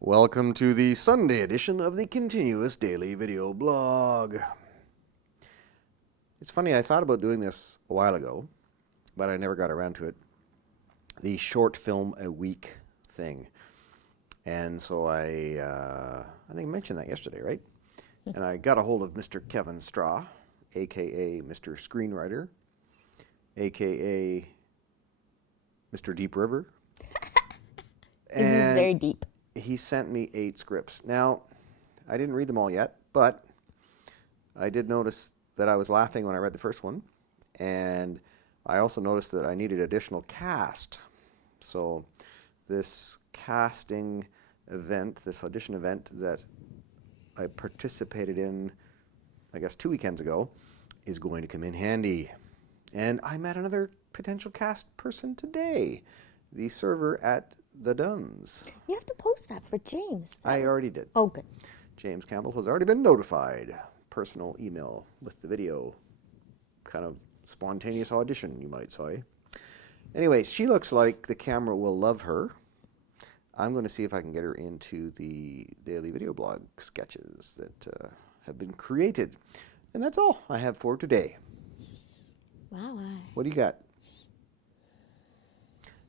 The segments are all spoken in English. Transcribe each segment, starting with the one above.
Welcome to the Sunday edition of the Continuous Daily Video Blog. It's funny, I thought about doing this a while ago, but I never got around to it. The short film a week thing. And so I think I mentioned that yesterday, right? And I got a hold of Mr. Kevin Straw, a.k.a. Mr. Screenwriter, a.k.a. Mr. Deep River. This is very deep. He sent me 8 scripts. Now, I didn't read them all yet, but I did notice that I was laughing when I read the first one, and I also noticed that I needed additional cast. So this casting event, this audition event that I participated in, I guess 2 weekends ago, is going to come in handy. And I met another potential cast person today, the server at the Duns. You have to post that for James. I already did. Oh, good. James Campbell has already been notified. Personal email with the video. Kind of spontaneous audition, you might say. Anyway, she looks like the camera will love her. I'm going to see if I can get her into the daily video blog sketches that have been created. And that's all I have for today. Wow. What do you got?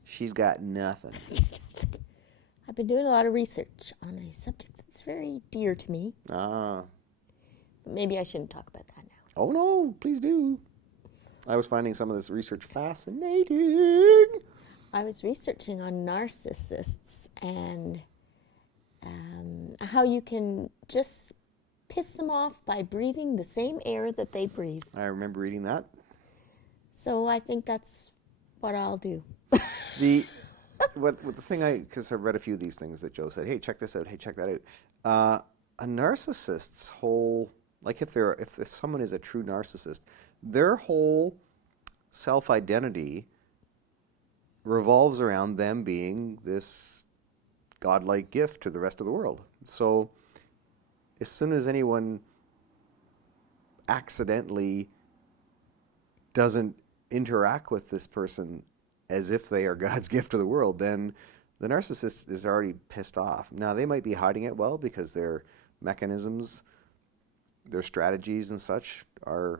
She's got nothing. I've been doing a lot of research on a subject that's very dear to me. Ah. But maybe I shouldn't talk about that now. Oh, no, please do. I was finding some of this research fascinating. I was researching on narcissists and how you can just piss them off by breathing the same air that they breathe. I remember reading that. So I think that's what I'll do. The thing because I've read a few of these things that Joe said, hey, check this out, hey, check that out. A narcissist's whole, like if someone is a true narcissist, their whole self-identity revolves around them being this godlike gift to the rest of the world. So as soon as anyone accidentally doesn't interact with this person as if they are God's gift to the world, then the narcissist is already pissed off. Now, they might be hiding it well because their mechanisms, their strategies and such are,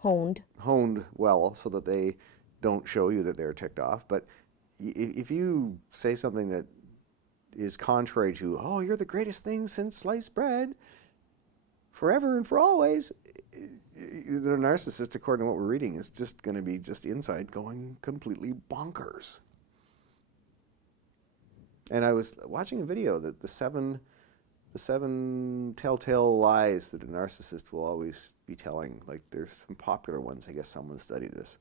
honed well so that they don't show you that they're ticked off. But if you say something that is contrary to, oh, you're the greatest thing since sliced bread, forever and for always, the narcissist, according to what we're reading, is just going to be just inside going completely bonkers. And I was watching a video that the seven telltale lies that a narcissist will always be telling. Like there's some popular ones. I guess someone studied this.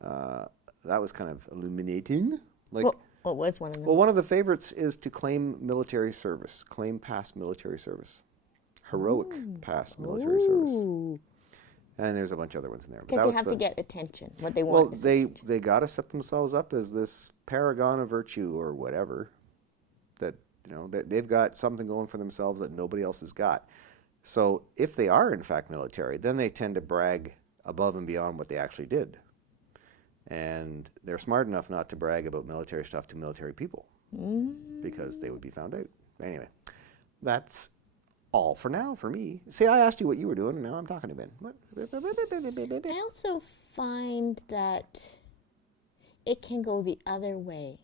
That was kind of illuminating. Like, what was one of them? Well, one of the favorites is to claim military service, claim past military service, heroic past military service. And there's a bunch of other ones in there. Because you have to get attention. What they want is attention. They got to set themselves up as this paragon of virtue or whatever. That, that they've got something going for themselves that nobody else has got. So if they are, in fact, military, then they tend to brag above and beyond what they actually did. And they're smart enough not to brag about military stuff to military people because they would be found out. Anyway, that's all for now for me. See, I asked you what you were doing, and now I'm talking to Ben. I also find that it can go the other way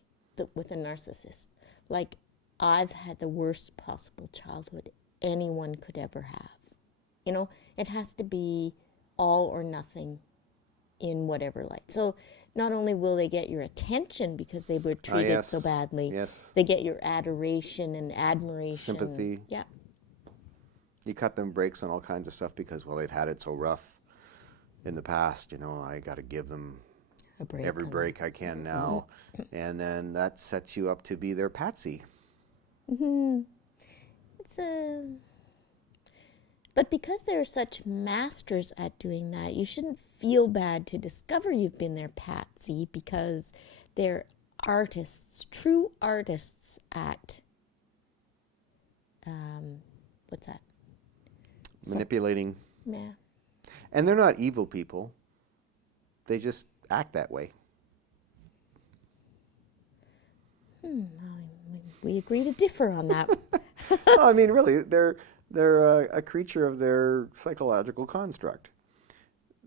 with a narcissist. Like, I've had the worst possible childhood anyone could ever have. It has to be all or nothing in whatever light. So not only will they get your attention because they were treated so badly, they get your adoration and admiration. Sympathy. Yeah. You cut them breaks on all kinds of stuff because, well, they've had it so rough in the past. I got to give them every break I can now. And then that sets you up to be their patsy. But because they're such masters at doing that, you shouldn't feel bad to discover you've been their patsy because they're artists, true artists at, what's that? Manipulating. Yeah. And they're not evil people. They just act that way. we agree to differ on that. No, I mean, really, they're a creature of their psychological construct.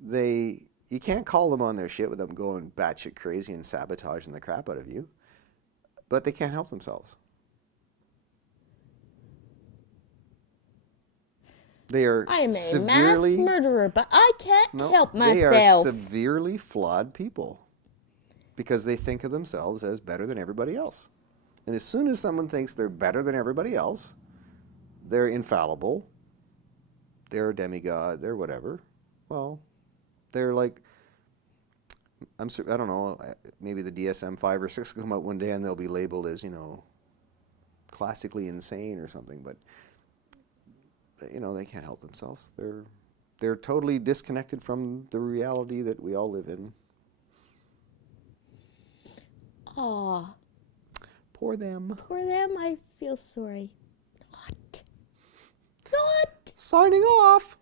You can't call them on their shit with them going batshit crazy and sabotaging the crap out of you, but they can't help themselves. They are I am a severely mass murderer, but I can't help They are myself. severely flawed people because they think of themselves as better than everybody else. And as soon as someone thinks they're better than everybody else, they're infallible, they're a demigod, they're whatever. Well, they're like, I don't know, maybe the DSM-5 or 6 will come out one day and they'll be labeled as, classically insane or something, but they can't help themselves. They're totally disconnected from the reality that we all live in. Aw. Poor them. Poor them, I feel sorry. Not. Signing off.